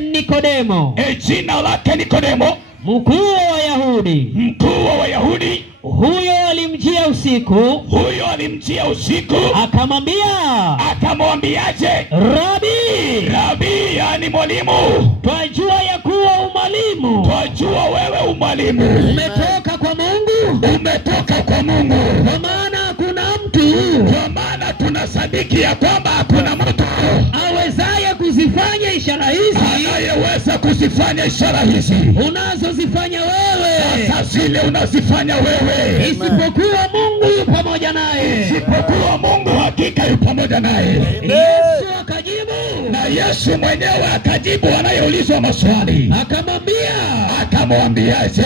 Nikodemo. Jina lake Nikodemo. Mkuu wa Wayahudi. Mkuu wa Wayahudi. Huyo alimjia usiku. Akamwambiaje? Rabi, yani mwalimu. Twajua ya kuwa umwalimu. Twajua wewe umwalimu. Umetoka kwa Mungu. Kwa maana hakuna mtu. Kwa maana tunasadiki ya kwamba hakuna mtu awezaye kuzifanya ishara hizi. Anayeweza kuzifanya ishara hizi unazozifanya wewe. Sasa zile unazifanya wewe. Isipokuwa Mungu yu pamoja naye. Isipokuwa Mungu hakika yu pamoja naye. Yesu akajibu. Na Yesu mwenyewe akajibu anayeulizwa maswali. Akamwambiaje?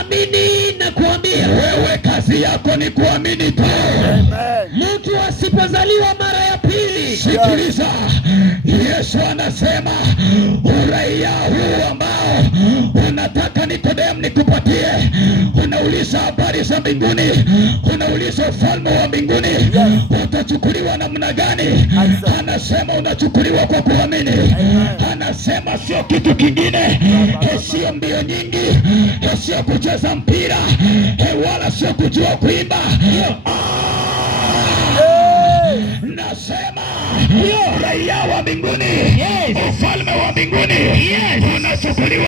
Amini nakuambia. Wewe kazi yako ni kuamini tu. Mtu asipozaliwa mara ya pili. Sikiliza. Yesu anasema uraia huu ambao unataka Nikodemo nikupatie, unauliza habari za mbinguni, unauliza ufalme wa mbinguni, utachukuliwa namna gani? Anasema unachukuliwa kwa kuamini. Anasema sio kitu kingine, sio mbio nyingi, sio kucheza mpira, wala sio kujua kuimba. Nasema raia wa mbinguni, ufalme wa mbinguni unachukuliwa